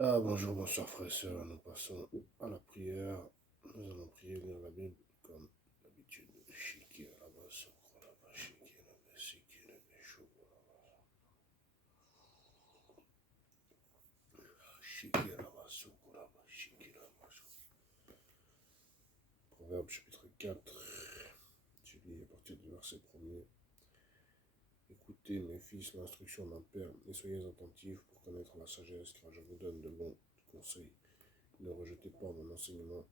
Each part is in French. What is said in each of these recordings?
Ah, bonjour, bonsoir frères et sœurs, nous passons à la prière. Nous allons prier, lire la Bible comme d'habitude. Shiki alaba sokoraba, shiki alaba, shiki alaba, shokoraba, shiki alaba, sokoraba, shiki alaba, Proverbe chapitre 4, je lis à partir du verset 1er. Écoutez, mes fils, l'instruction d'un père, et soyez attentifs pour connaître la sagesse, car je vous donne de bons conseils. Ne rejetez pas mon enseignement.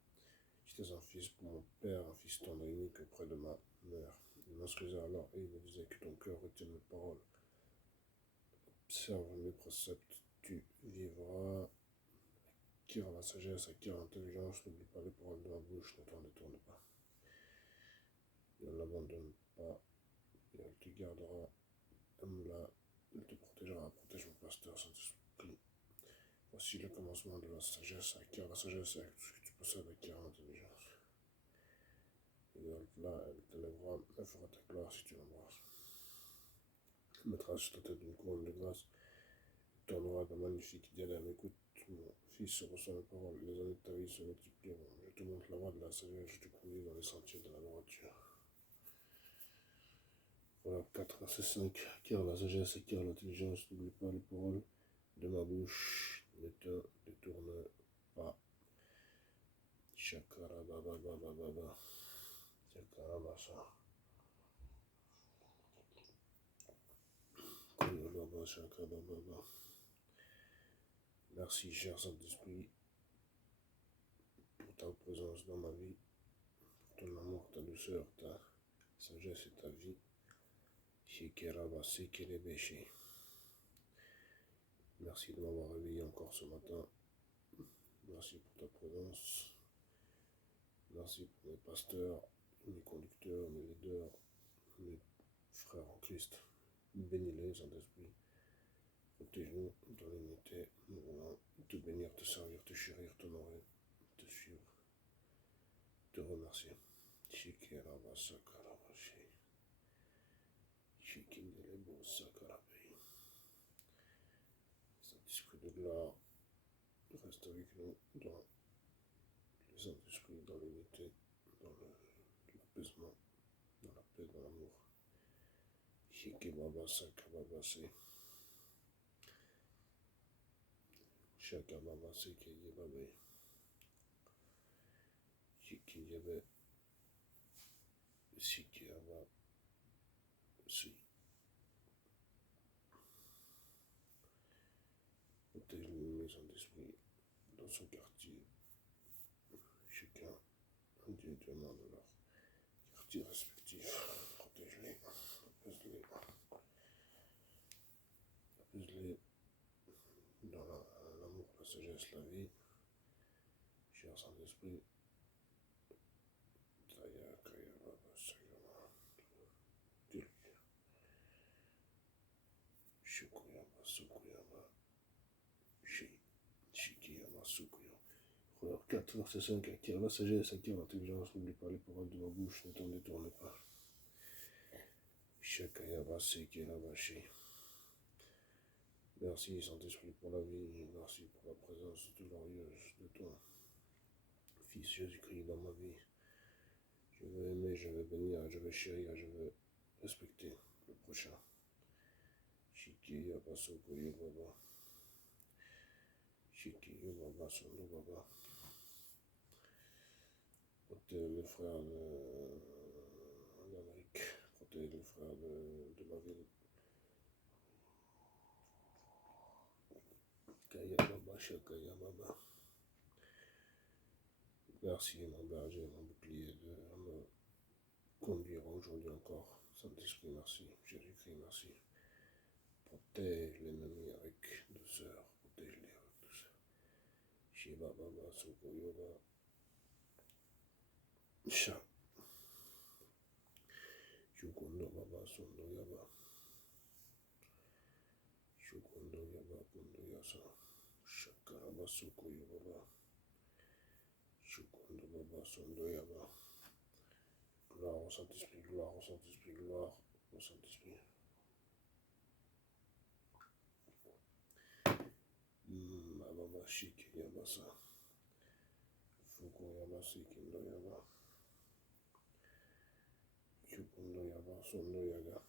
J'étais un fils pour mon père, un fils tendre et unique auprès de ma mère. Il m'instruisait alors et il me disait que ton cœur retienne mes paroles. Observe mes préceptes, tu vivras. Acquiert la sagesse, acquiert l'intelligence, n'oublie pas les paroles de ma bouche, ne t'en détourne pas. Ne l'abandonne pas, et elle te gardera, aime-la, elle te protégera, protège mon pasteur, Saint-Esprit. Voici le commencement de la sagesse, acquiert la sagesse avec tout ce que tu possèdes, acquiert l'intelligence. Et là, elle t'élèvera, elle fera ta gloire si tu l'embrasses. Elle mettra sur ta tête une couronne de grâce, t'ornera d'un magnifique diadème. Écoute, mon fils, reçois mes paroles, les années de ta vie se multiplieront. Je te montre la voie de la sagesse, je te conduis dans les sentiers de la droiture. Voilà, 4 verset 5. Acquiert la sagesse, acquiert l'intelligence, n'oublie pas les paroles de ma bouche, ne te détourne pas. Shakara baba baba baba. Shakara basa. Merci, cher Saint-Esprit, pour ta présence dans ma vie, pour ton amour, ta douceur, ta sagesse et ta vie. Merci de m'avoir réveillé encore ce matin. Merci pour ta présence. Merci pour mes pasteurs, mes conducteurs, mes leaders, mes frères en Christ. Bénis-les, Saint-Esprit. Protège-nous dans l'unité. Nous voulons te bénir, te servir, te chérir, t'honorer, te suivre, te remercier. Saint-Esprit de gloire, reste avec nous dans le Saint-Esprit, dans l'unité, dans l'apaisement, dans la paix, dans l'amour. Shiki Baba Sakababase. Shaka Baba Seke Yebabe. Shiki Yebe. Shiki Aba. Si. Protège les maisons d'esprit dans son quartier. Chacun individuellement de leur quartier respectif. Protège-les. Apaise-les. Apaise-les dans l'amour, la sagesse, la vie. Cher Saint-Esprit. Taya Kaya Baba Sagama. Dieu. Shukuyama Sukuyama. Shikiyama Sukuyama. Proverbe 4, verset 5. Acquiert la sagesse, acquiert l'intelligence. N'oublie pas les paroles de ma bouche, ne t'en détourne pas. Shakayaba Sekelabashi. Merci Saint-Esprit pour la vie, merci pour la présence glorieuse de ton Fils Jésus-Christ dans ma vie. Je veux aimer, je veux bénir, je veux chérir, je veux respecter le prochain. Shiki Yabasoko Yobaba. Shiki Yobaba Sondo Baba. Protège les frères d'Amérique, protège les frères de ma ville. Kayababa Shakayababa. Merci mon berger, mon bouclier de me conduire aujourd'hui encore. Saint-Esprit, merci. Jésus-Christ, merci. Protège l'ennemi avec douceur. Protège-les avec douceur. Shiba Baba Soko Yoba. Sha. Shukondo Baba Sondo Yaba. Shukondo Yaba Kondo Yasa. Shakaraba Soko Yoba. Shukondo Baba Sondo Yaba. Gloire au Saint-Esprit, gloire au Saint-Esprit, gloire au Saint-Esprit. Baba Shiki Yabasa. Fuku Yaba Sikindo Yaba. Chukundo Yaba Sondo Yaga.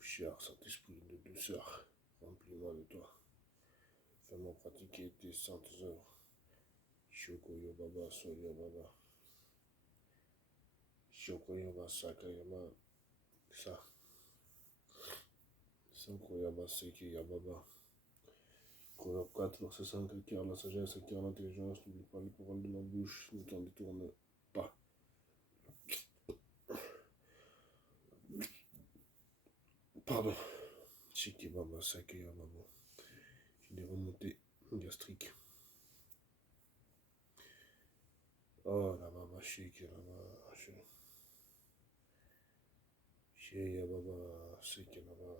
Cher Saint-Esprit de douceur, remplis-moi de toi. Fais-moi pratiquer tes saintes œuvres. Shoko Yobaba Soya Baba. Shoko Yaba Saka Yaba. Ça. Sanko Yaba Seki Yababa. Proverbe 4, verset 5, acquiert la sagesse, acquiert l'intelligence, n'oublie pas les paroles de ma bouche, ne t'en détourne pas. Pardon. Shiki Baba Saki Yababa. J'ai des remontées gastriques. Oh la Baba Shiki Baba. Shiki Yababa Seki Baba.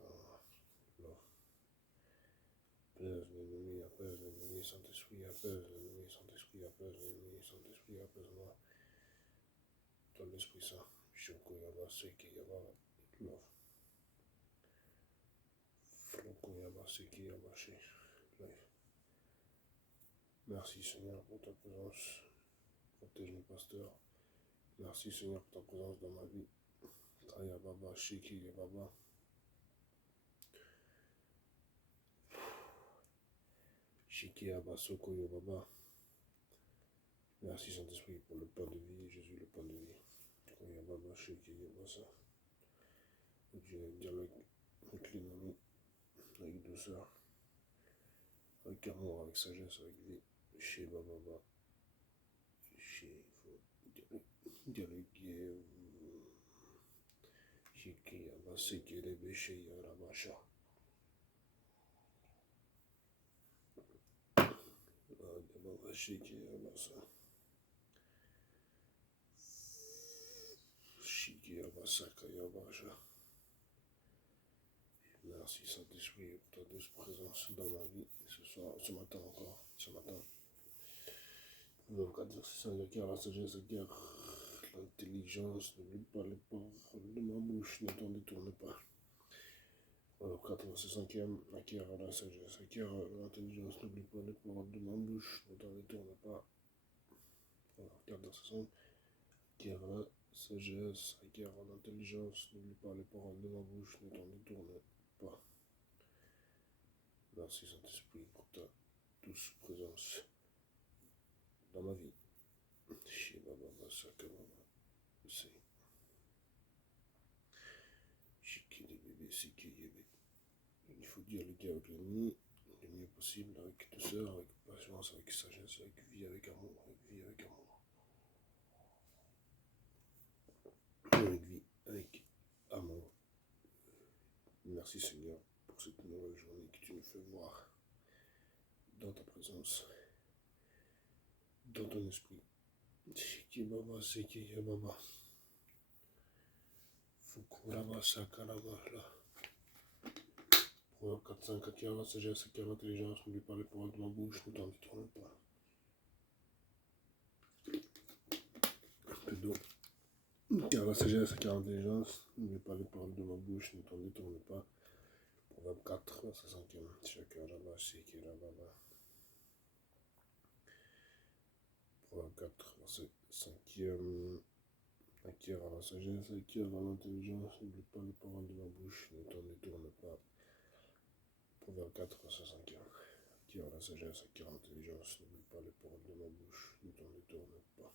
Apaise l'ennemi, Saint-Esprit, apaise l'ennemi, Saint-Esprit, apaise l'ennemi, Saint-Esprit, apaise-moi. Toi l'Esprit Saint, Shoko Yaba Seki Yaba, love. Floko Yaba Seki Yaba Shi, life. Merci Seigneur pour ta présence, protège mes pasteurs. Merci Seigneur pour ta présence dans ma vie. Kaya Baba Shiki Yababa. Shiki Yaba Soko Yababa. Merci Saint-Esprit pour le pain de vie, Jésus le pain de vie. Kaya Baba Shiki Yabasa. Dieu, dialogue avec l'ennemi, avec douceur, avec amour, avec sagesse, avec vie. Chez Baba, chez dialoguer, chez Kiyaba, c'est qu'il est béché, Yarabacha. Baba, chez Kiyaba, ça. Chez Kiyaba, Sakayabasha. Merci Saint-Esprit pour ta douce présence dans ma vie ce soir, ce matin encore, ce matin. Le 4 verset 5, acquiert la sagesse, acquiert l'intelligence, n'oublie pas les paroles de ma bouche, ne t'en détourne pas. Le 4 verset 5, acquiert la sagesse, acquiert l'intelligence, n'oublie pas les paroles de ma bouche, ne t'en détourne pas. Le 4 verset 5, acquiert la sagesse, acquiert l'intelligence, n'oublie pas les paroles de ma bouche, ne t'en détourne pas. Merci Saint-Esprit pour ta douce présence dans ma vie. Chez Baba Saka Baba, c'est Chiki des bébés, c'est qui bébé. Il faut dialoguer avec l'ennemi le mieux possible, avec douceur, avec patience, avec sagesse, avec vie, avec amour, avec vie, avec amour. Avec vie, avec amour. Merci Seigneur pour cette nouvelle journée que tu nous fais voir dans ta présence, dans ton esprit. Chiki Baba, c'est qui Baba. Fukuraba Sakaraba là. Proverbe 4-5, acquiert la sagesse, acquiert l'intelligence, n'oublie pas les paroles de ma bouche, ne t'en détourne pas. Un peu d'eau. Acquiert la sagesse, acquiert l'intelligence, n'oublie pas les paroles de ma bouche, ne t'en détourne pas. Proverbe 4, verset 5. Shakaraba Shikirababa. Proverbe 4, verset 5. Acquiert la sagesse, acquiert l'intelligence, n'oublie pas les paroles de ma bouche, ne t'en détourne pas. Proverbe 4, verset 5. Acquiert la sagesse, acquiert l'intelligence, n'oublie pas les paroles de ma bouche, ne t'en détourne pas.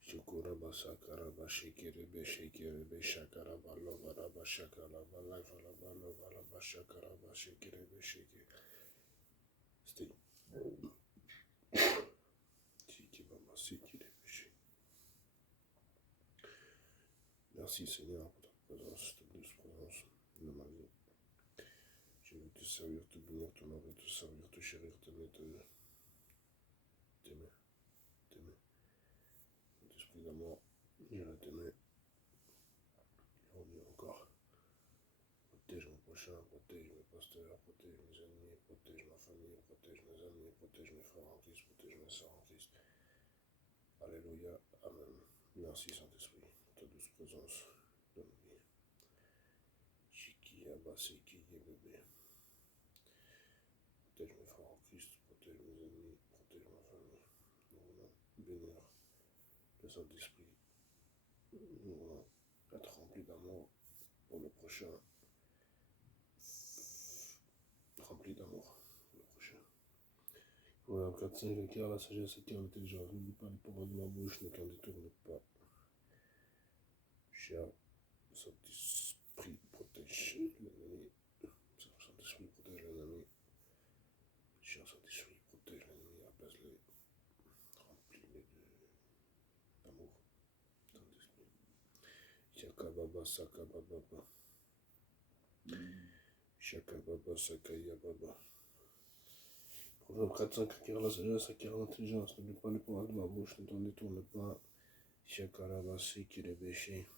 Shukuraba Sakaraba Shikirebe Shikirebe Shakaraba Lovaraba Shakaraba Lavaraba Lovaraba Shakaraba Shikirebe Shikirebe. Stay. Shikibaba Shikirebe Shikirebe. Merci Seigneur pour ta présence, ta douce présence dans ma vie. Je veux te servir, te bénir, t'honorer, te servir, te chérir, t'aimer, t'aimer. L'esprit d'amour, je vais t'aimer. Aujourd'hui encore. Protège mon prochain, protège mes pasteurs, protège mes ennemis, protège ma famille, protège mes amis, protège mes frères en Christ, protège mes sœurs en Christ. Alléluia, Amen. Merci Saint-Esprit pour ta douce présence dans ma vie. Chiki Abba Seki bébé. Saint-Esprit vont être remplis d'amour pour le prochain. Remplis d'amour pour le prochain. Programme 4-5, acquiert la sagesse, acquiert l'intelligence. N'oublie pas les paroles de ma bouche, ne t'en détourne pas. Cher Saint-Esprit, protège l'ennemi. Cher Saint-Esprit, protège l'ennemi. Cher Saint-Esprit, protège l'ennemi, apaise-les. Remplis-les d'amour. Saint-Esprit. Yakababa, Sakababa. Shakababa, Sakayababa. Proverbe 4-5, acquiert la sagesse, acquiert l'intelligence. N'oublie pas les paroles de ma bouche, ne t'en détourne pas. Shakaraba, Sikirébéché.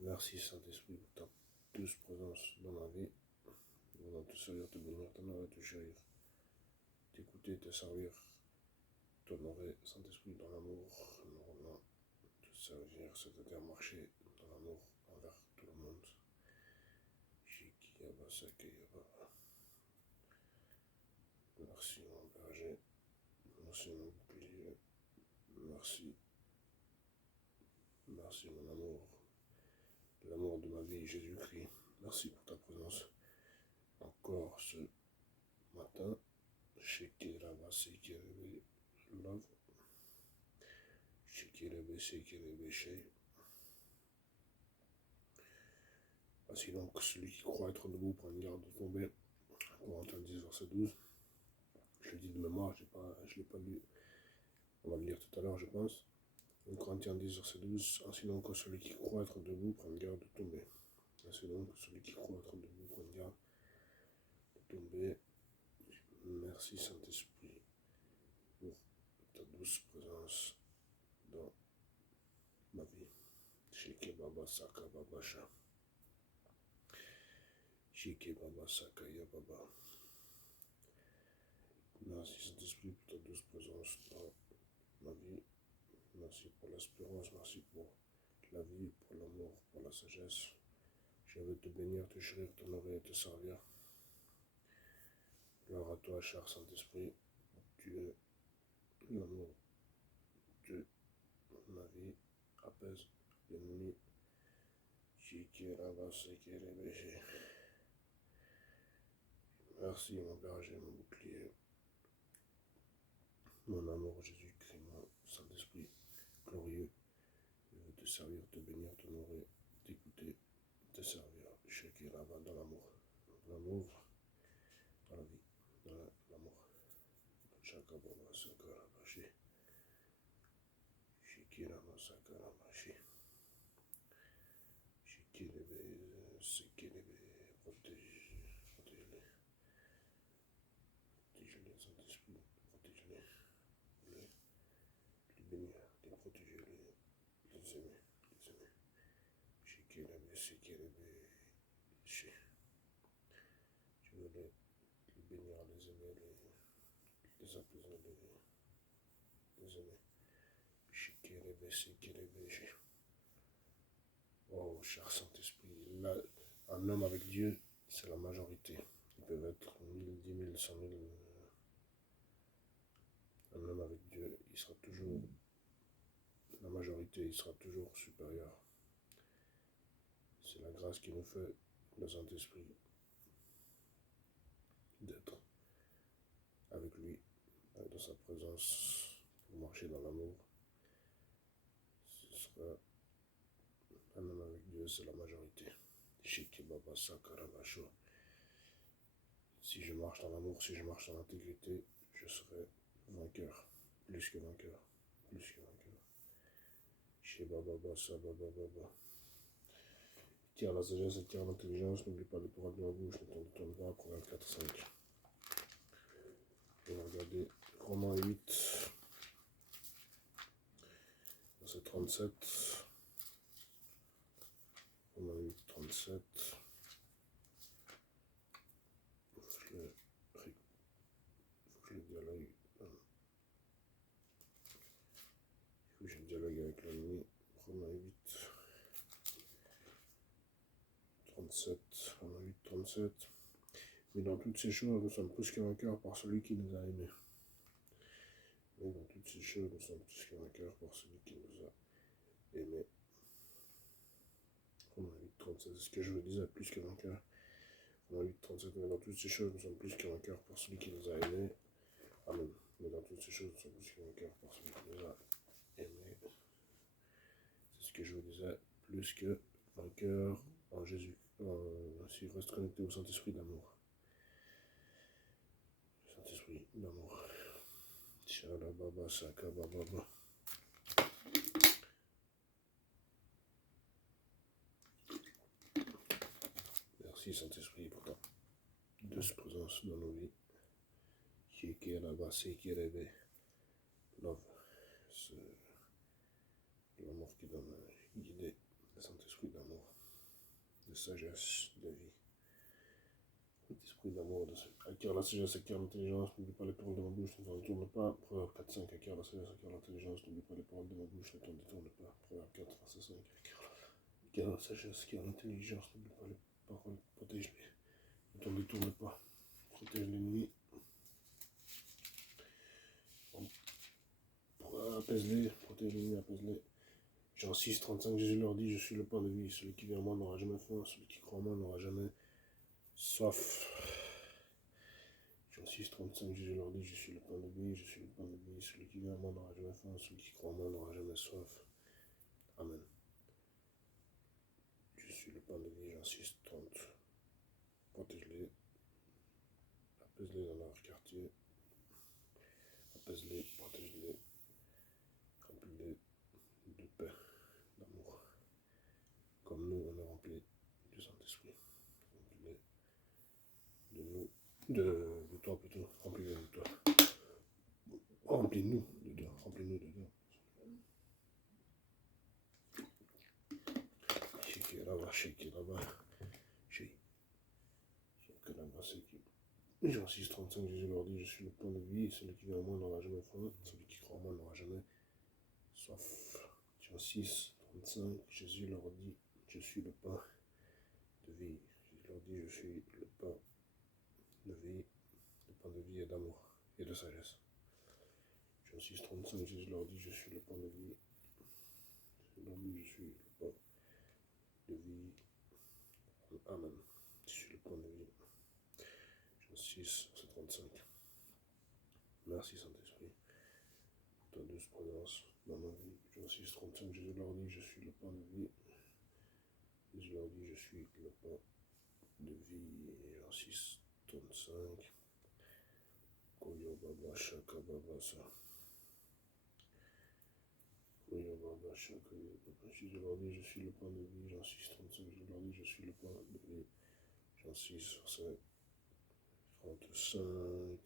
Merci Saint-Esprit pour ta douce présence dans ma vie. Nous allons te servir, te bénir, t'honorer, te chérir, t'écouter, te servir, t'honorer, Saint-Esprit, dans l'amour. Nous allons te servir, c'est-à-dire marcher dans l'amour envers tout le monde. Shikiyaba, Sakayaba. Merci mon berger, merci mon bouclier, merci, merci mon amour, l'amour de ma vie, Jésus-Christ. Merci pour ta présence encore ce matin. Shikiraba, Sikirebe, love. Shikirebe, Sikirebe, Shé. Ainsi donc, celui qui croit être debout prend une garde de tomber. Corinthiens 10, verset 12. Je le dis de mémoire, je ne l'ai pas lu. On va le lire tout à l'heure, je pense. Corinthiens 10, verset 12. Ainsi donc, celui qui croit être debout prend une garde de tomber. Ainsi donc, celui qui croit être debout prend une garde de tomber. Merci Saint-Esprit pour ta douce présence dans ma vie. Sheke Baba Saka Baba Sha. Sheke Baba Sakaya Baba. Merci Saint-Esprit pour ta douce présence dans ma vie. Merci pour l'espérance, merci pour la vie, pour l'amour, pour la sagesse. Je veux te bénir, te chérir, t'honorer et te servir. Gloire à toi, cher Saint-Esprit. Tu es l'amour de ma vie. Apaise l'ennemi. Merci mon berger, mon bouclier. Mon amour Jésus-Christ, mon Saint-Esprit glorieux. Je veux te servir, te bénir, t'honorer, t'écouter, te servir. Shekiraba dans l'amour. L'amour dans la vie, dans l'amour. Shakababa Sakarabashi. Shikiraba Sakarabashi. Shikirebe, Sikirebe, protège-les. Protège-les, Saint-Esprit, protège-les. Les bénir, les protéger, les aimer, les aimer. Shikirebe, Sikirebe, Shi. Je veux les bénir, les aimer, les apaiser, les aimer. Shikirebe, Sikirebe, Shi. Oh, cher Saint-Esprit, un homme avec Dieu, c'est la majorité. Ils peuvent être 1000, 10 000, 100 000. Un homme avec Dieu, il sera toujours, la majorité, il sera toujours supérieur. C'est la grâce qui nous fait, le Saint-Esprit, d'être avec lui, dans sa présence, pour marcher dans l'amour. Ce sera un homme avec Dieu, c'est la majorité. Shikibaba Sakarabasho. Si je marche dans l'amour, si je marche dans l'intégrité, je serai vainqueur, plus que vainqueur, plus que vainqueur. Shibaba Sababa. Tire la sagesse et tire l'intelligence, n'oublie pas les paroles de ma bouche, ne t'en détourne pas. Proverbe 4-5. On va regarder Romains 8, verset 37. Romains 8, 37. Il faut que je dialogue. Il faut que je dialogue avec l'ennemi. Romains 8, 37. Romains 8, 37. Mais dans toutes ces choses, nous sommes plus que vainqueurs par celui qui nous a aimés. Mais dans toutes toutes ces choses, nous sommes plus que vainqueurs par celui qui nous a aimés. Romains 8, 37, c'est ce que je vous disais, plus que vainqueurs. Romains 8, 37, mais dans toutes ces choses, nous sommes plus que vainqueurs par celui qui nous a aimés. Amen. Mais dans toutes ces choses, nous sommes plus que vainqueurs par celui qui nous a aimés. C'est ce que je vous disais, plus que vainqueurs en Jésus. S'il reste connecté au Saint-Esprit d'amour. Saint-Esprit d'amour. Shalababa, sakababa. Merci Saint-Esprit pour ta douce présence dans nos vies. Là-bas, c'est qui rêvait. Love. C'est l'amour qui donne guidé. Le Saint-Esprit d'amour. De sagesse, de vie. L'esprit d'amour, acquiert la sagesse, acquiert l'intelligence, n'oublie pas les paroles de ma bouche, ne t'en détourne pas. Proverbe 4, 5, acquiert la sagesse, acquiert l'intelligence, n'oublie pas les paroles de ma bouche, ne t'en détourne pas. Proverbe 4, verset 5, acquiert la sagesse, acquiert l'intelligence, n'oublie pas les paroles, protège-les, ne t'en détourne pas. Protège l'ennemi, apaise-les, protège l'ennemi, apaise-les. Jean 6, 35, Jésus leur dit, je suis le pain de vie, celui qui vient à moi n'aura jamais faim, celui qui croit en moi n'aura jamais soif. Jean 6, 35, Jésus leur dit, je suis le pain de vie, je suis le pain de vie, celui qui vient à moi n'aura jamais faim, celui qui croit en moi n'aura jamais soif. Amen. Je suis le pain de vie, Jean 6, 30. Protège-les, apaise-les dans leur quartier, apaise-les, protège-les, remplis-les de paix, d'amour. Comme nous, on est remplis du Saint-Esprit. Remplis-les de nous, de toi plutôt, remplis-les de toi. Remplis-nous de toi, remplis-nous de toi. Là-bas, là-bas, là-bas, Jean 6, 35, Jésus leur dit, je suis le pain de vie, et celui qui vient à moi n'aura jamais faim, celui qui croit en moi n'aura jamais soif. Jean 6, 35, Jésus leur dit, je suis le pain de vie. Jésus leur dit, je suis le pain de vie, le pain de vie et d'amour et de sagesse. Jean 6, 35, Jésus leur dit, je suis le pain de vie. Jésus leur dit, je suis le pain de vie. Amen. Je suis le pain de vie. Jean 6, 35. Merci Saint-Esprit pour ta douce présence dans ma vie. Jean 6, 35, Jésus leur dit, je suis le pain de vie. Jésus leur dit, je suis le pain de vie. Jean 6, 35. Koyo Baba Shaka Baba Sa. Koyo Baba Shaka Baba. Jésus leur dit, je suis le pain de vie. Jean 6, 35. Jésus leur dit, je suis le pain de vie. Jean 6, verset 35.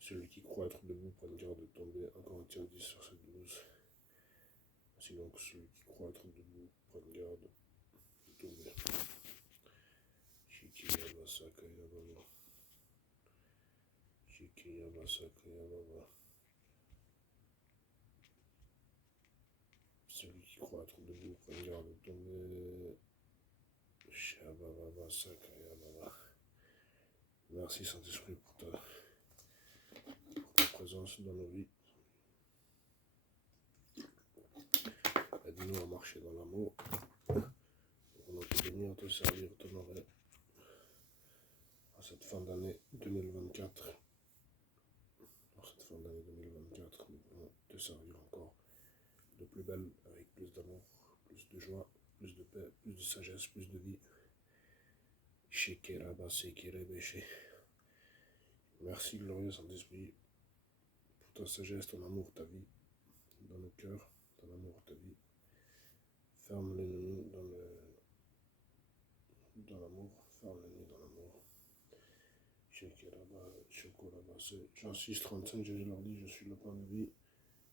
Celui qui croit être debout prenne garde de tomber. 1 Corinthiens 10, verset 12. Ainsi donc, celui qui croit être debout prenne garde de tomber. Shikiyama Sakaya Baba. Shikiyama Sakaya Baba. Celui qui croit être debout prenne garde de tomber. Shababa Sakaya Baba. Merci Saint-Esprit pour ta présence dans nos vies. Aide-nous à marcher dans l'amour. On va te bénir, te servir, t'honorer. À cette fin d'année 2024. Dans cette fin d'année 2024, nous voulons te servir encore de plus belle, avec plus d'amour, plus de joie, plus de paix, plus de sagesse, plus de vie. Merci, glorieux Saint-Esprit, pour ta sagesse, ton amour, ta vie dans nos cœurs, ton amour, ta vie. Ferme l'ennemi dans l'amour, ferme l'ennemi dans l'amour. Jean 6, 35, Jésus leur dit, je suis le pain de vie.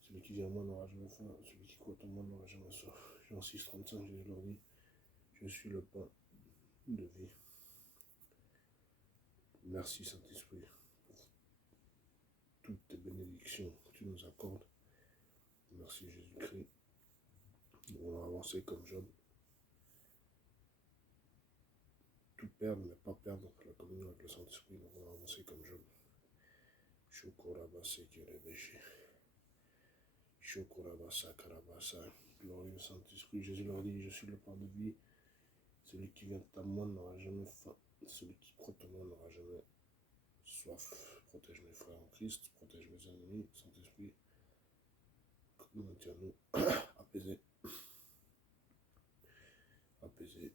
Celui qui vient à moi n'aura jamais faim, celui qui croit en moi n'aura jamais soif. Jean 6, 35, Jésus leur dit, je suis le pain de vie. Merci Saint-Esprit pour toutes tes bénédictions que tu nous accordes. Merci Jésus-Christ. Nous allons avancer comme Job. Tout perdre, mais pas perdre la communion avec le Saint-Esprit. Nous allons avancer comme Job. Chokorabase qui est réveillé. Chokorabasa, Karabasa, glorieux Saint-Esprit, Jésus leur dit, je suis le pain de vie. Celui qui vient à moi n'aura jamais faim. Celui qui croit en moi n'aura jamais soif. Protège mes frères en Christ, protège mes ennemis, Saint-Esprit. Maintiens-nous apaisés, apaisés,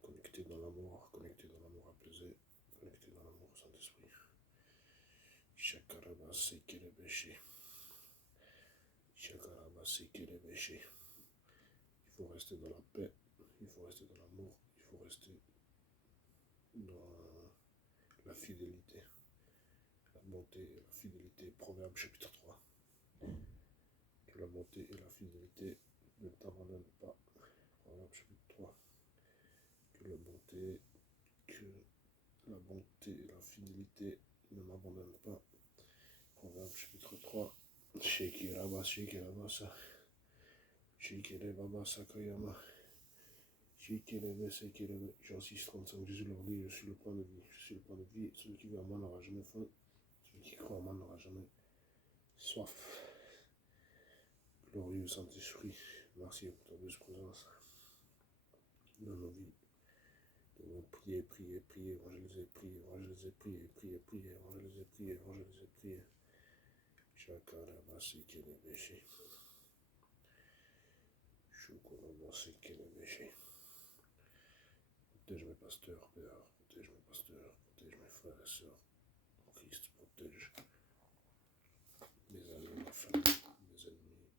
connectés dans l'amour, apaisés, connectés dans l'amour, Saint-Esprit. Chakarabase Kerebeché. Chakarabase Kerebeché. Il faut rester dans la paix, il faut rester dans l'amour, il faut rester dans la fidélité, la bonté et la fidélité. Proverbe chapitre 3. Que la bonté et la fidélité ne t'abandonnent pas. Proverbe chapitre 3. Que la bonté et la fidélité ne m'abandonnent pas. Proverbe chapitre 3. Shekiraba, Shekirabasa. Shekere Baba Sakayama. Shekirebe, Sekirebe. Jean 6, 35. Jésus leur dit, je suis le pain de vie. Je suis le pain de vie. Celui qui vient à moi n'aura jamais faim. Celui qui croit en moi n'aura jamais soif. Glorieux Saint-Esprit, merci pour ta douce présence dans nos vies. Nous devons prier, prier, prier, évangéliser, prier, évangéliser, prier, prier, prier, évangéliser, prier, évangéliser, prier. Chakarabasi Kerebeshi. Chokorabasi Kerebeshi. Protège mes pasteurs, Père, protège mes pasteurs, protège mes frères et sœurs. Christ protège mes amis, ma famille, mes ennemis.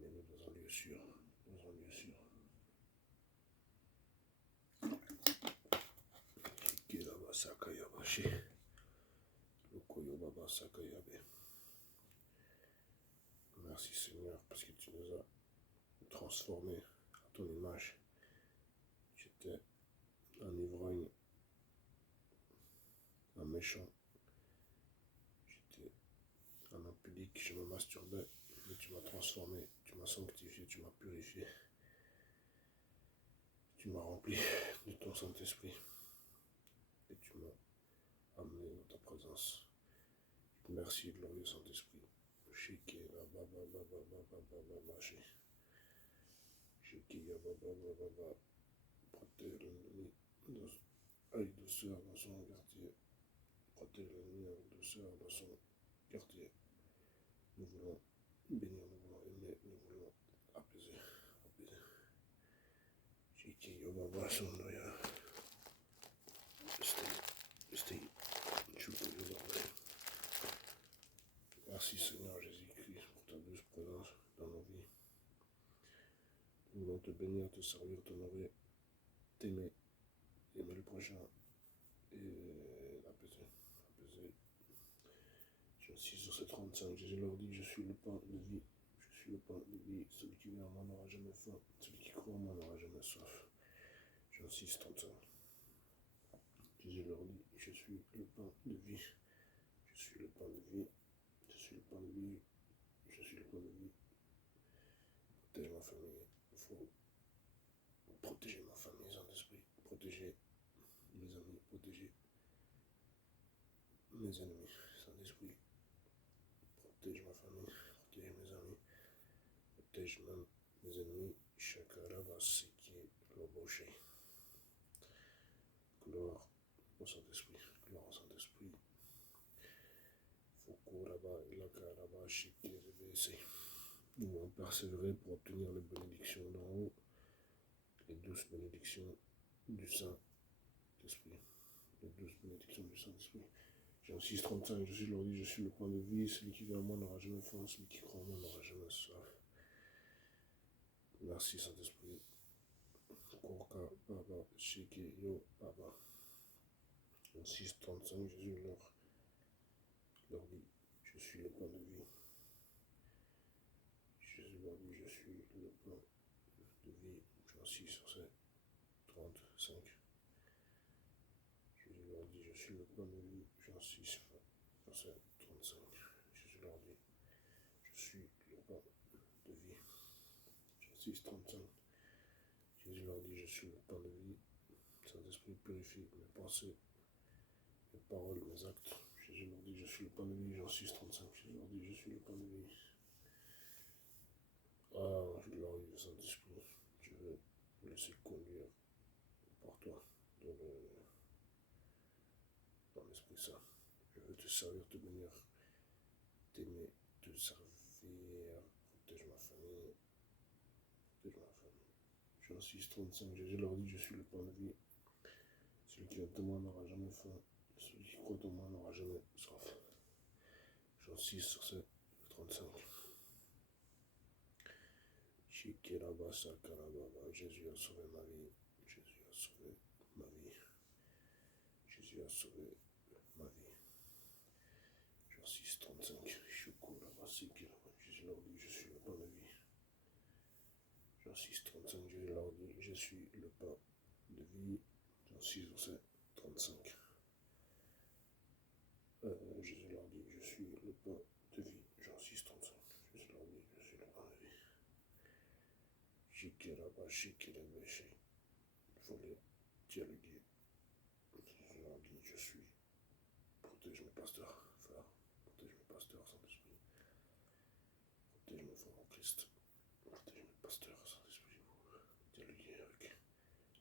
Mets-nous dans un lieu sûr, dans un lieu sûr. Sakayamashi. Lokoyo Baba Sakayabe. Merci Seigneur parce que tu nous as transformés à ton image. J'étais un ivrogne, un méchant. J'étais un impudique, je me masturbais. Mais tu m'as transformé, tu m'as sanctifié, tu m'as purifié. Tu m'as rempli de ton Saint-Esprit. Et tu m'as amené dans ta présence. Merci, glorieux Saint-Esprit. Shiki la baba baba baba baba shi. Shiki ya baba baba baba. Protège l'ennemi avec douceur dans son quartier. Protège l'ennemi avec douceur dans son quartier. Nous voulons bénir, nous voulons aimer, nous voulons apaiser, apaiser. Shiki ya baba sondoya. Stay. Merci Seigneur Jésus-Christ pour ta douce présence dans nos vies. Nous voulons te bénir, te servir, t'honorer, t'aimer, aimer le prochain et apaiser. Jean 6, verset 35, Jésus leur dit, je suis le pain de vie, je suis le pain de vie, celui qui vient à moi n'aura jamais faim, celui qui croit en moi n'aura jamais soif. Jean 6, 35. Jésus leur dit, je suis le pain de vie, je suis le pain de vie, je suis le pain de vie, je suis le pain de vie. Protège ma famille, il faut protéger ma famille, Saint-Esprit, protéger mes amis, protéger mes ennemis, Saint-Esprit, protège ma famille, protège mes amis, protège même mes ennemis, Chakaraba Siki Loboché. Gloire au Saint-Esprit, gloire au Saint-Esprit. Fokuraba Ilakaraba Shiki Rebese. Nous allons persévérer pour obtenir les bénédictions d'en haut, les douces bénédictions du Saint-Esprit. Les douces bénédictions du Saint-Esprit. Jean 6, 35, Jésus leur dit, je suis le pain de vie, celui qui vient à moi n'aura jamais faim, celui qui croit en moi n'aura jamais soif. Merci Saint-Esprit. Korka Baba Shiki Yo Baba. Jean 6, 35, Jésus leur dit, je suis le pain de vie. Jésus leur dit, je suis le pain de vie. Jean 6, verset 35. Jésus leur dit, je suis le pain de vie. Jean 6, verset 35. Jésus leur dit, je suis le pain de vie. Jean 6, 35. Jésus leur dit, je suis le pain de vie. Saint-Esprit purifie mes pensées, mes paroles, mes actes. Jésus leur dit, je suis le pain de vie. Jean 6,35. Jésus leur dit, je suis le pain de vie. Ah, glorieux Saint-Esprit, je veux me laisser conduire par toi dans l'Esprit Saint. Je veux te servir, te bénir, t'aimer, te servir. Protège ma famille. Protège ma famille. Jean 6,35. Jésus leur dit, je suis le pain de vie. Celui qui vient de moi n'aura jamais faim. Celui qui croit en moi n'aura jamais soif. Jean 6, verset 35. Jésus a sauvé ma vie. Jésus a sauvé ma vie. Jésus a sauvé ma vie. Jean 6, 35. Jésus leur dit, je suis le pain de vie. Jean 6, 35. Jésus leur dit, je suis le pain de vie. Jean 6, verset 35. Jésus leur dit, je suis le pain de vie. Jean 6, 35. Jésus leur dit, je suis le pain de vie. Il faut les dialoguer. Jésus leur dit, je suis. Protège mes pasteurs, frère. Protège mes pasteurs, Saint-Esprit. Protège mes frères en Christ. Protège mes pasteurs, Saint-Esprit. Dialoguer avec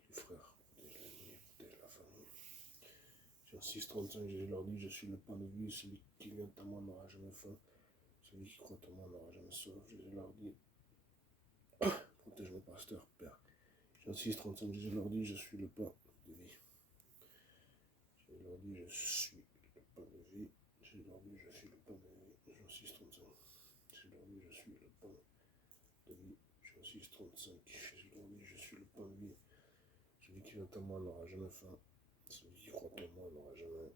les frères. Protège l'ennemi, protège la famille. Jean 6, 35, Jésus leur dit, je suis le pain de vie. Celui qui vient à moi n'aura jamais faim. Celui qui croit en moi n'aura jamais soif. Jésus leur dit, protège mes pasteurs, Père. Jean 6, 35, Jésus leur dit, je suis le pain de vie. Jésus leur dit, je suis le pain de vie. Jésus leur dit, je suis le pain de vie. Jean 6, 35. Jésus leur dit, je suis le pain de vie. Jean 6, 35. Jésus leur dit, je suis le pain de vie. Celui qui vient à moi n'aura jamais faim. Celui qui croit en moi n'aura jamais.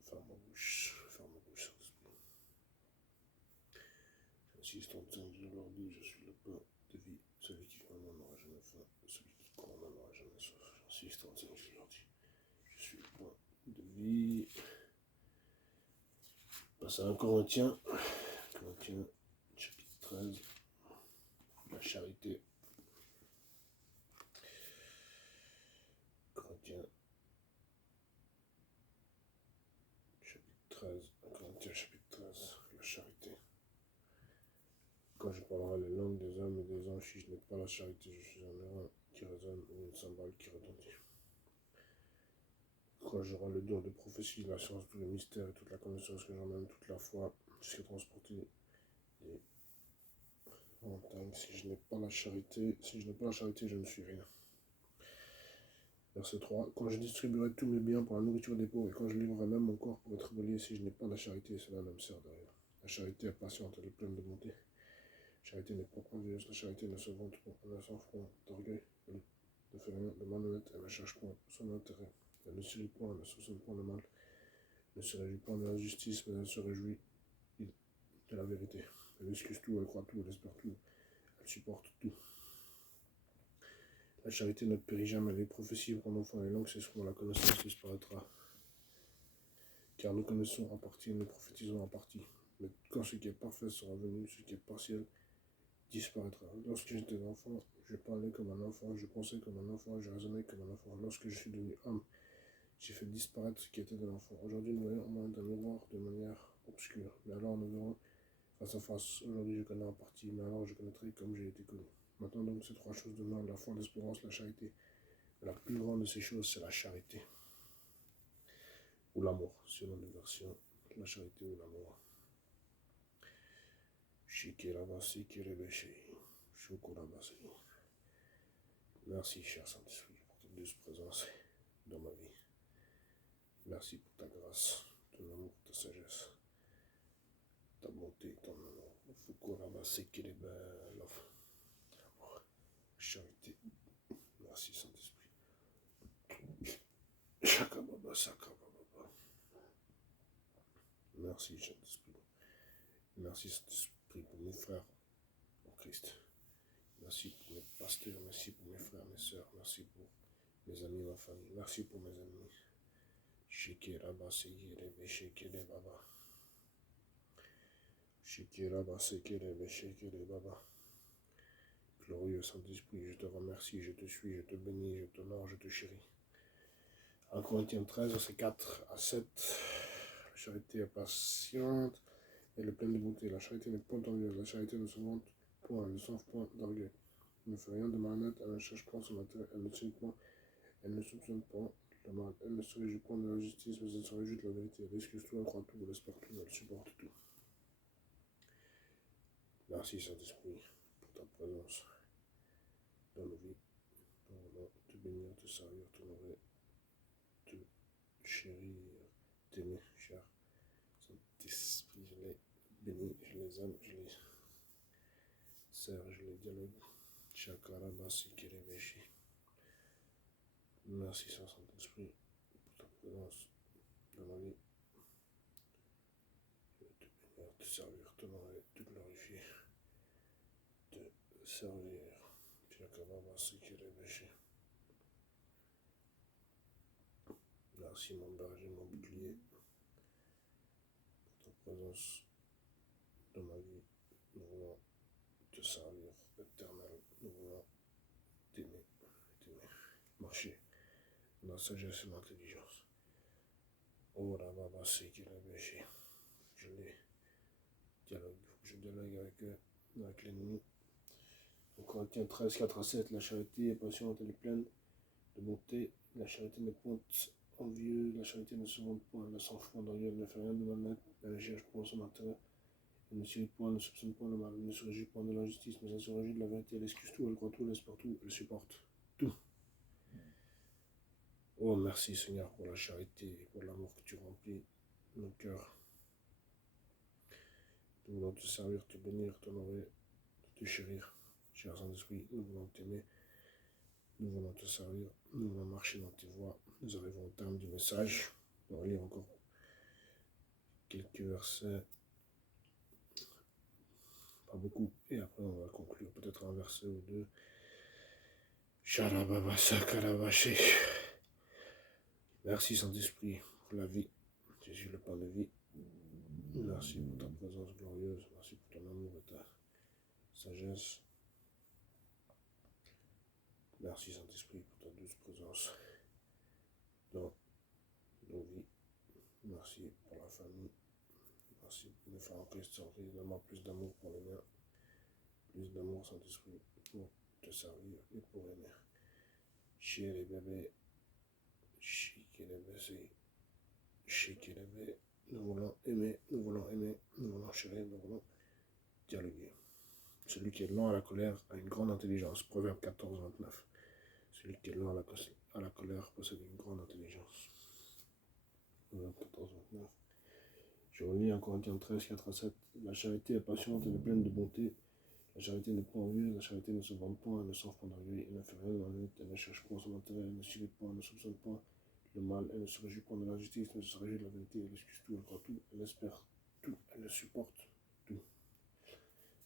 Ferme ma bouche, Saint-Esprit. Jean 6, 35. Jésus leur dit, je suis le pain de vie. Celui qui vient à moi n'aura jamais faim. Celui qui croit en moi n'aura jamais soif. Jean 6, 35. Jésus leur dit, je suis le pain de vie. Passe à 1 Corinthiens, chapitre 13, la charité. Corinthiens, chapitre 13, la charité. Quand je parlerai les langues des hommes et des anges, si je n'ai pas la charité, je suis un airain qui résonne ou une cymbale qui retentit. Quand j'aurai le don de prophétie, la science, tous les mystères et toute la connaissance que j'emmène, toute la foi, jusqu'à transporter les montagnes. Si je n'ai pas la charité, je ne suis rien. Verset 3. Quand je distribuerai tous mes biens pour la nourriture des pauvres, et quand je livrerai même mon corps pour être brûlé, si je n'ai pas la charité, cela ne me sert de rien. La charité est patiente, elle est pleine de bonté. La charité n'est pas envieuse, la charité ne se vante pas, elle n'a sans front d'orgueil, elle ne fait rien de malhonnête, elle ne cherche point son intérêt. Elle ne s'irrite point, elle ne soupçonne point le mal, elle ne se réjouit point de la justice, mais elle se réjouit de la vérité. Elle excuse tout, elle croit tout, elle espère tout, elle supporte tout. La charité ne périt jamais, les prophéties prendront fin, les langues cesseront, la connaissance disparaîtra. Car nous connaissons en partie, nous prophétisons en partie. Mais quand ce qui est parfait sera venu, ce qui est partiel disparaîtra. Lorsque j'étais enfant, je parlais comme un enfant, je pensais comme un enfant, je raisonnais comme un enfant. Lorsque je suis devenu homme, j'ai fait disparaître ce qui était de l'enfant. Aujourd'hui, nous voyons au moins d'un miroir de manière obscure. Mais alors nous verrons face à face. Aujourd'hui, je connais en partie, mais alors je connaîtrai comme j'ai été connu. Maintenant donc, ces 3 choses demeurent, la foi, l'espérance, la charité. La plus grande de ces choses, c'est la charité. Ou l'amour, selon les versions. La charité ou l'amour. Merci, cher Saint-Esprit, pour ta douce présence dans ma vie. Merci pour ta grâce, ton amour, ta sagesse, ta bonté, ton amour. Charité. Merci, Saint-Esprit. Merci, Saint-Esprit. Merci, Saint-Esprit, pour mes frères en Christ. Merci pour mes pasteurs, merci pour mes frères, mes soeurs, merci pour mes amis, ma famille, merci pour mes ennemis. Glorieux Saint-Esprit, je te remercie, je te suis, je te bénis, je t'honore, je te chéris. 1 Corinthiens 13, verset 4 à 7. La charité est patiente, elle est pleine de bonté. La charité n'est point envieuse, la charité ne se vante point, elle ne s'enfle point d'orgueil. Elle ne fait rien de malhonnête, elle ne cherche point son intérêt, elle ne tient point, elle ne soupçonne point le mal, elle ne se réjouit point de la justice, mais elle se réjouit de la vérité. Elle excuse tout, elle croit tout, elle espère tout, elle supporte tout. Merci Saint-Esprit pour ta présence dans nos vies. Nous voulons te bénir, te servir, t'honorer, te chérir, t'aimer, cher Saint-Esprit. Je les bénis, je les aime, je les sers, je les dialogue. Chakarabasi Kerebeshi. Merci Saint-Esprit pour ta présence dans ma vie. Je vais te bénir, te servir, t'honorer, te glorifier, te servir. Chakarabasi Kerebeshi. Merci mon berger, mon bouclier, pour ta présence dans ma vie. Nous voulons te servir, éternel. Nous voulons t'aimer, marcher dans la sagesse et l'intelligence. Oh là baba, c'est qu'il a péché. Je les dialogue, je dialogue avec eux, avec l'ennemi. En Corinthiens 13, 4 à 7, la charité est patiente, elle est pleine de bonté. La charité n'est point envieuse, la charité ne se vante point, elle ne s'enfle point d'orgueil, elle ne fait rien de malhonnête, elle ne cherche point son intérêt. Elle ne s'irrite point, elle ne soupçonne point le mal, elle ne se réjouit point de l'injustice, mais elle se réjouit de la vérité, elle excuse tout, elle croit tout, elle espère tout, elle supporte tout. Oh, merci Seigneur pour la charité et pour l'amour que tu remplis nos cœurs. Nous voulons te servir, te bénir, t'honorer, te chérir. Cher Saint-Esprit, nous voulons t'aimer, nous voulons te servir, nous voulons marcher dans tes voies. Nous arrivons au terme du message. On va lire encore quelques versets, pas beaucoup, et après on va conclure peut-être un verset ou deux. Sharababasakarabaché. Merci Saint-Esprit pour la vie. Jésus, le pain de vie. Merci pour ta présence glorieuse. Merci pour ton amour et ta sagesse. Merci Saint-Esprit pour ta douce présence dans nos vies. Merci pour la famille. Merci pour les frères en Christ. Donne-moi plus d'amour pour les miens. Plus d'amour Saint-Esprit pour te servir et pour aimer. Chez les bébés. Chez les bébés. Chez les bébés. Nous voulons aimer, nous voulons aimer, nous voulons chérir, nous voulons dialoguer. Celui qui est lent à la colère a une grande intelligence. Proverbe 14, 29. Celui qui est lent à la colère possède une grande intelligence. Proverbe 14, 29. Je relis en Corinthiens 13, 4 à 7. La charité est patiente, elle est pleine de bonté. La charité n'est pas envieuse, la charité ne se vante point, elle ne s'enfle point d'orgueil, elle ne fait rien de malhonnête, elle ne cherche point son intérêt, elle ne s'irrite point, elle ne soupçonne point le mal, elle ne se réjouit point de l'injustice, mais elle se réjouit de la vérité, elle excuse tout, elle croit tout, elle espère tout, elle supporte tout.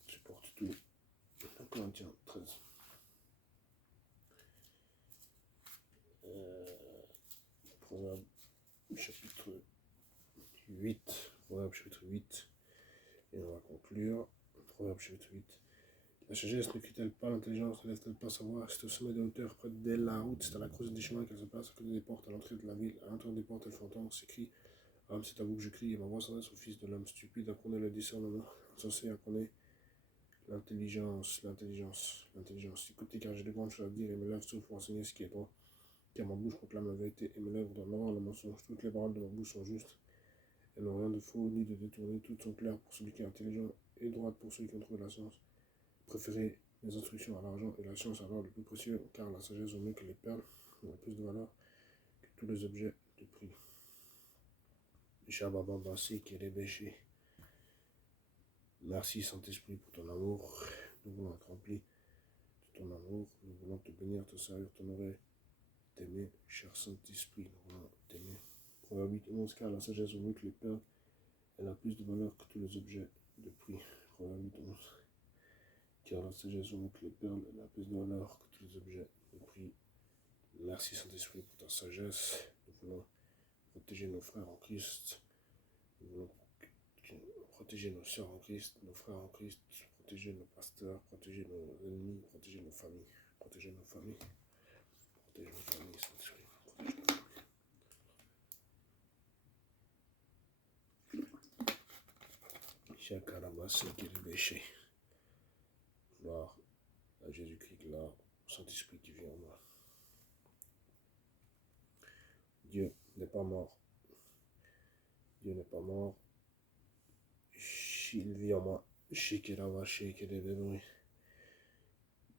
Elle supporte tout. Corinthiens 13. Proverbe chapitre 8. Proverbe chapitre 8. Et on va conclure. Proverbe chapitre 8. La sagesse ne crie-t-elle pas l'intelligence, ne laisse-t-elle pas savoir? C'est au sommet de hauteur, près de la route, c'est à la croisée des chemins qu'elle se place, à côté des portes, à l'entrée de la ville. À l'intérieur des portes, elle fait entendre ses cris. Homme, c'est à vous que je crie, et ma voix s'adresse au fils de l'homme stupide, apprenez le discernement, insensé, apprenez l'intelligence. Écoutez, car j'ai de grandes choses à dire, et mes lèvres s'ouvrent pour enseigner ce qui est droit. Car ma bouche proclame la vérité, et mes lèvres doivent avoir le mensonge. Toutes les paroles de ma bouche sont justes. Elles n'ont rien de faux, ni de détourné. Toutes sont claires pour celui qui est intelligent, et droites pour ceux qui ont trouvé la science. Préférez les instructions à l'argent et la science à l'or le plus précieux, car la sagesse vaut mieux que les perles, elle a plus de valeur que tous les objets de prix. Shabababasi Kerebeshi. Merci Saint-Esprit pour ton amour. Nous voulons être remplis de ton amour. Nous voulons te bénir, te servir, t'honorer, t'aimer, cher Saint-Esprit. Nous voulons t'aimer. Proverbe 8, 11, car la sagesse vaut mieux que les perles, elle a plus de valeur que tous les objets de prix. Proverbe 8, 11. Car la sagesse vaut mieux que les perles, elle a plus de valeur que tous les objets de prix. Merci Saint-Esprit pour ta sagesse. Nous voulons protéger nos frères en Christ. Nous voulons protéger nos sœurs en Christ, nos frères en Christ, protéger nos pasteurs, protéger nos ennemis, protéger nos familles. Protéger nos familles. Protéger nos familles, Saint-Esprit. Shakaraba Sekerebeshe. Gloire à Jésus-Christ, gloire au Saint-Esprit qui vit en moi. Dieu n'est pas mort. Dieu n'est pas mort. Il vit en moi. Shekeraba Shekerebeshe.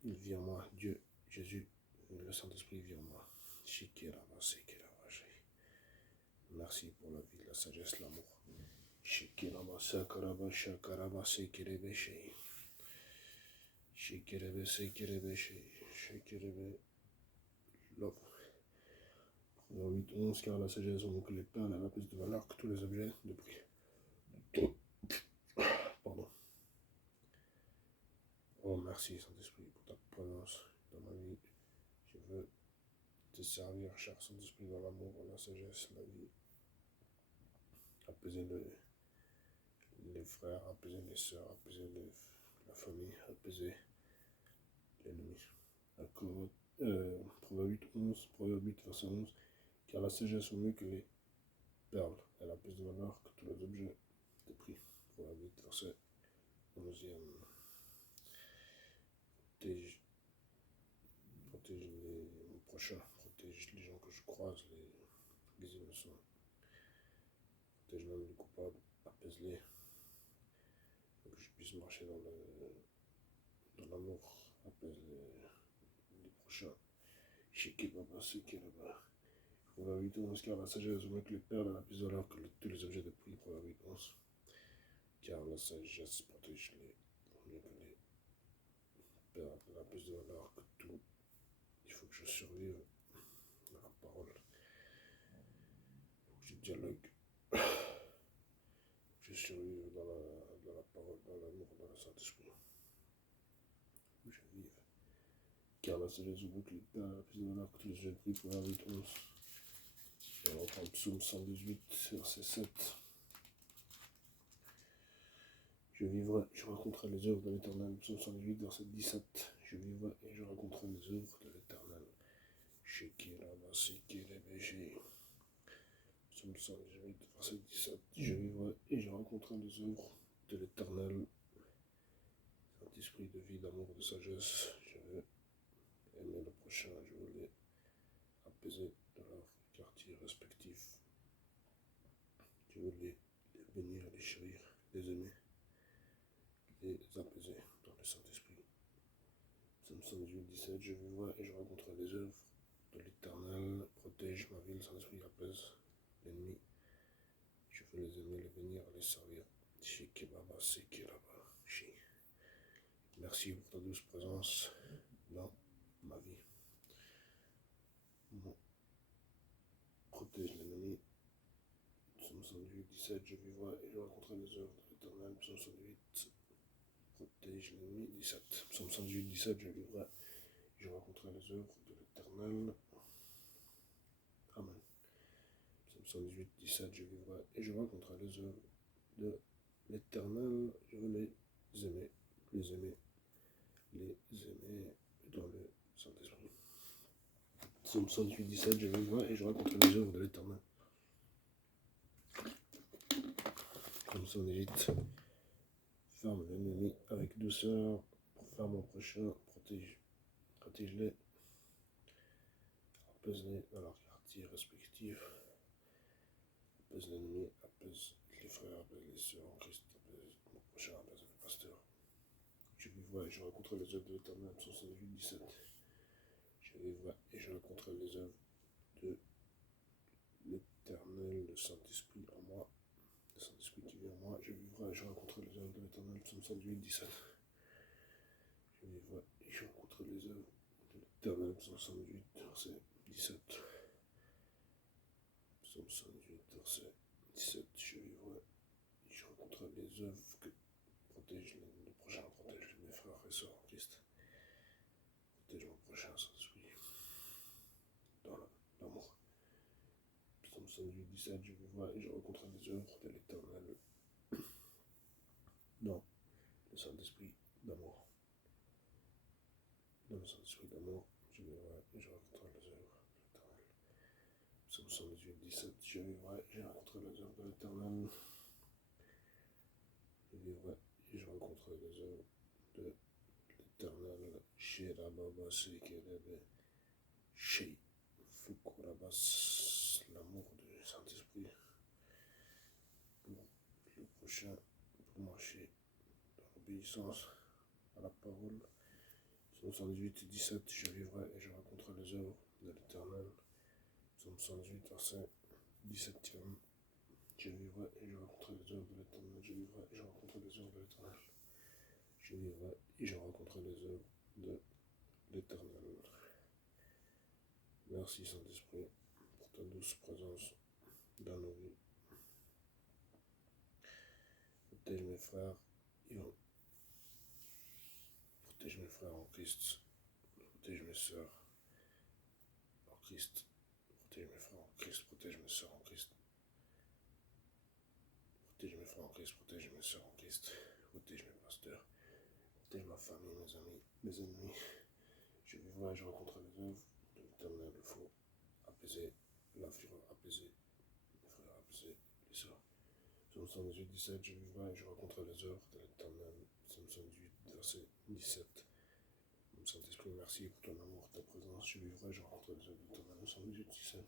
Il vit en moi. Dieu, Jésus, le Saint-Esprit vit en moi. Shekeraba Sekerebeshe. Merci pour la vie, la sagesse, l'amour. Shekeraba Sakaraba Shakaraba Sekerebeshe. Shekerebe Sekerebeshe. Shekerebe love. 8-11, car la sagesse en que les perles a la plus de valeur que tous les objets de prix. Pardon. Oh, merci Saint-Esprit pour ta présence dans ma vie. Je veux te servir, cher Saint-Esprit, dans l'amour, dans la sagesse, la vie. Apaiser les frères, apaiser les sœurs, apaiser la famille, apaiser l'ennemi. Proverbe 8, verset 11. Car la sagesse est mieux que les perles. Elle a plus de valeur que tous les objets de prix. Proverbe 8, verset 11. Protège mon prochain. Protège les gens que je croise, les innocents. Protège même les coupables. Apaise-les. Pour que je puisse marcher dans l'amour. Apaise les prochains. Chéké Baba, Séké là-bas. Proverbe 8, 11, car la sagesse est mieux que les perles, elle a plus de valeur que tous les objets de prix. Proverbe 8, 11. Car la sagesse protège mieux que les perles, elle a plus de valeur que tout. Il faut que je survive dans la parole. Il faut que je dialogue. Il faut que je survive dans la parole, dans l'amour, dans le Saint-Esprit. Il faut que je vive. Car la sagesse est mieux que les perles, elle a plus de valeur que tous les objets de prix. Proverbe 8, 11. On reprend le psaume 118, verset 7. Je vivrai, je raconterai les œuvres de l'Éternel. Psaume 118, verset 17. Je vivrai et je raconterai les œuvres de l'Éternel. Shekeraba Sekerebeshe. Psaume 118, verset 17. Je vivrai et je raconterai les œuvres de l'Éternel. Saint-Esprit de vie, d'amour, de sagesse. Je veux aimer le prochain. Je veux les apaiser dans leur quartier respectif. Je veux les bénir, les chérir, les aimer, les apaiser dans le Saint-Esprit. Psaume 118, 17. Je vivrai et je raconterai les œuvres de l'Éternel. Protège ma ville, Saint-Esprit apaise l'ennemi. Je veux les aimer, les bénir, les servir. Shekebaba, Sekeraba, Shi. Merci pour ta douce présence dans ma vie. Protège l'ennemi. Psaume 118, 17. Je vivrai et je raconterai les œuvres de l'Éternel. Psaume 118. Protège l'ennemi. 17. Psaume 118, 17. Je vivrai et je raconterai les œuvres de l'Éternel. Amen. Psaume 118, 17. Je vivrai et je raconterai les œuvres de l'Éternel. Je veux les aimer, les aimer dans le Saint-Esprit. Psaume 118, 17. Je vivrai et je raconterai les œuvres de l'Éternel. Psaume 118. Ferme l'ennemi avec douceur pour faire mon prochain. Protège-les. Apaise-les dans leur quartier respectif. Apaise l'ennemi, apaise les frères, apaise les sœurs en Christ, apaise mon prochain, apaise le pasteur. Je vivrai et je raconterai les œuvres de l'Éternel. Psaume 118, 17. Je vivrai et je raconterai les œuvres de l'Éternel, le Saint-Esprit en moi. Le Saint-Esprit qui vit en moi. Je vivrai et je raconterai les œuvres de l'Éternel. Psaume 118, 17. Je vivrai et je raconterai les œuvres de l'Éternel. Psaume 118, verset 17. Psaume 118, verset 17. Je vivrai et je raconterai les œuvres que protège le prochain, protège mes frères et sœurs en Christ. Protège mon prochain, Saint-Esprit, dans l'amour. Psaume 118, 17. Je vivrai et je raconterai les œuvres de l'Éternel. Non, le Saint-Esprit d'amour. Dans le Saint-Esprit d'amour, je vivrai et je raconterai les œuvres de l'Éternel. Psaume 118, 17. Je vivrai et je raconterai les œuvres de l'Éternel. Je vivrai et je rencontrerai les œuvres de l'Éternel. Chez la Baba Sekelebe, chez Fukurabas, l'amour du Saint-Esprit. Pour le prochain, pour marcher dans l'obéissance à la parole. Psaume 118 et 17, je vivrai et je rencontrerai les œuvres de l'Éternel. Psaume 118, verset 17e. Je vivrai et je rencontrerai les œuvres de l'Éternel. Je vivrai et je rencontrerai les œuvres de l'Éternel. Je vivrai et je rencontrerai les œuvres de l'Éternel. Merci Saint-Esprit pour ta douce présence dans nos vies. Protège mes frères protège mes frères en Christ. Protège mes sœurs en Christ. Protège mes frères en Christ. Protège mes sœurs en Christ. Protège mes frères en Christ. Protège mes sœurs en Christ. Protège mes pasteurs. Protège ma famille, mes amis, mes ennemis. Je vivrai et je rencontrerai les œuvres de l'Éternel. Il faut apaiser la fureur, apaiser les frères, apaiser les sœurs. Psaume 118, 17, je vivrai et je rencontrerai les œuvres de l'Éternel. Psaume 118, verset 17. Saint-Esprit, merci pour ton amour, ta présence. Je vivrai, je rencontrerai les œuvres de l'Éternel. 118, 17.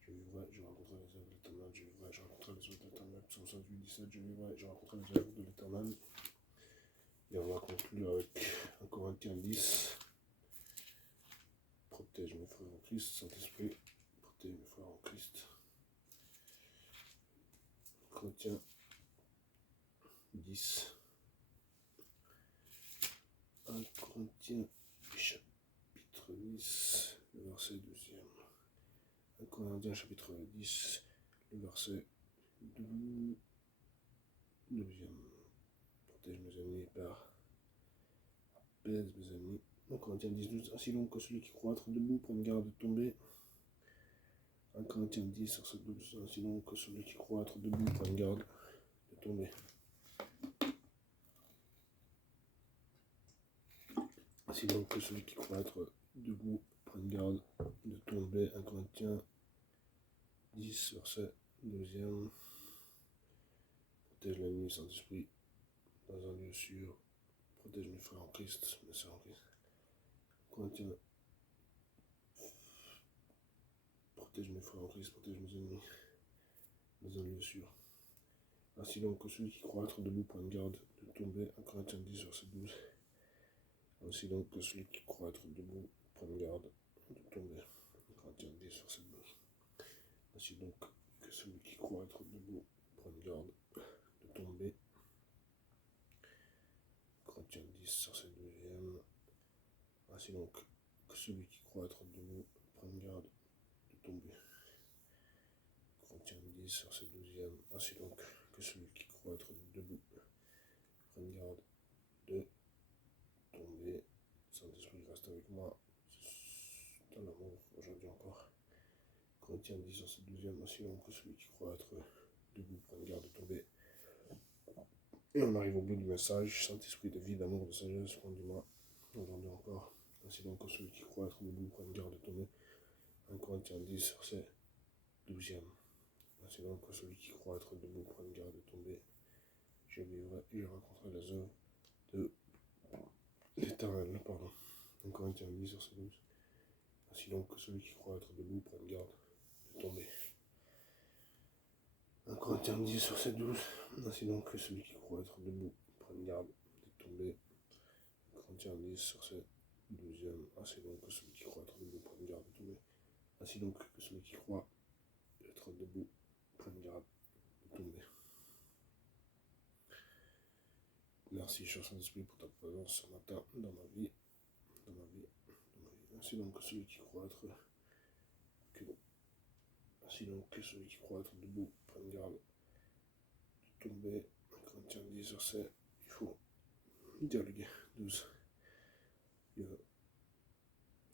Je vivrai, je rencontrerai les œuvres de l'Éternel. Je vivrai, je rencontrerai les œuvres de l'Éternel. Psaume 118, 17. Je vivrai, je rencontrerai les œuvres de l'Éternel. Et on va conclure avec 1 Corinthiens 10. Protège mes frères en Christ, Saint-Esprit. Protège mes frères en Christ. Corinthiens 10. 1 Corinthiens chapitre 10, le verset 2e. 1 Corinthiens chapitre 10, le verset 2e. Protège mes ennemis par apaise mes ennemis. 1 Corinthiens 10, 12. Ainsi donc que celui qui croit être debout prenne garde de tomber. 1 Corinthiens 10, verset 12. Ainsi donc que celui qui croit être debout prenne garde de tomber. Ainsi donc que celui qui croit être debout prenne garde de tomber. 1 Corinthiens 10, verset 12e. Protège l'ennemi, Saint-Esprit, dans un lieu sûr. Protège mes frères en Christ, mes sœurs en Christ. Corinthiens. Protège mes frères en Christ, protège mes ennemis, dans un lieu sûr. Ainsi donc que celui qui croit être debout prenne garde de tomber. 1 Corinthiens 10, verset 12. Ainsi donc que celui qui croit être debout prenne garde de tomber. 1 Corinthiens 10, verset 12. Ainsi donc que celui qui croit être debout prenne garde de tomber. Corinthiens 10, verset 12e. Ainsi donc que celui qui croit être debout prenne garde de tomber. Corinthiens 10, verset 12e. Ainsi donc que celui qui croit être debout prenne garde de tomber. Saint-Esprit reste avec moi dans l'amour aujourd'hui encore. Corinthiens 10, verset 12e. Ainsi donc que celui qui croit être debout prenne garde de tomber. Et on arrive au bout du message. Saint-Esprit de vie, d'amour, de sagesse, conduis-moi aujourd'hui encore. Ainsi donc que celui qui croit être debout prenne garde de tomber. 1 Corinthiens 10, verset 12e. Ainsi donc que celui qui croit être debout prenne garde de tomber. Je vivrai et je rencontrerai les œuvres de l'Éternel. 1 Corinthiens 10, verset 12. Ainsi donc que celui qui croit être debout prenne garde de tomber. 1 Corinthiens 10, verset 12. Ainsi donc que celui qui croit être debout prenne garde de tomber. 1 Corinthiens 10, verset 12e. Ainsi donc que celui qui croit être debout prenne garde de tomber. Ainsi donc que celui qui croit être debout prenne garde de tomber. Merci, cher Saint-Esprit, pour ta présence ce matin dans ma vie. Ainsi donc que celui qui croit être debout prenne garde de tomber. 1 Corinthiens 10, verset, il faut dialoguer. 12. 1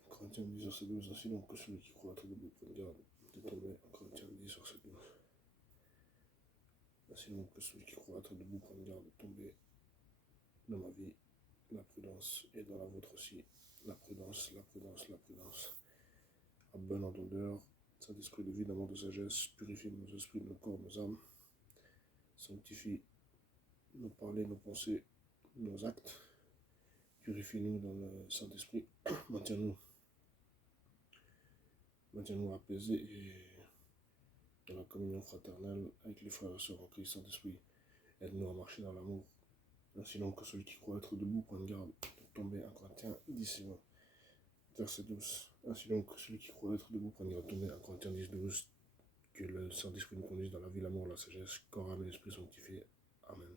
Corinthiens 10, verset 12. Ainsi donc que celui qui croit être debout prenne garde de tomber. 1 Corinthiens 10, verset 12. Ainsi donc que celui qui croit être debout prenne garde de tomber. Dans ma vie, la prudence, et dans la vôtre aussi, la prudence. À bonne entendeur, Saint-Esprit de vie, d'amour, de sagesse, purifie nos esprits, nos corps, nos âmes, sanctifie nos paroles, nos pensées, nos actes. Purifie-nous dans le Saint-Esprit. Maintiens-nous apaisés et dans la communion fraternelle avec les frères et sœurs en Christ. Saint-Esprit, aide-nous à marcher dans l'amour. Ainsi donc que celui qui croit être debout prenne garde de tomber. 1 Corinthiens 10, verset 12. Ainsi donc que celui qui croit être debout prenne garde de tomber. 1 Corinthiens 10, 12. Que le Saint-Esprit nous conduise dans la vie, l'amour, la sagesse, corps, âme et l'Esprit sanctifié. Amen.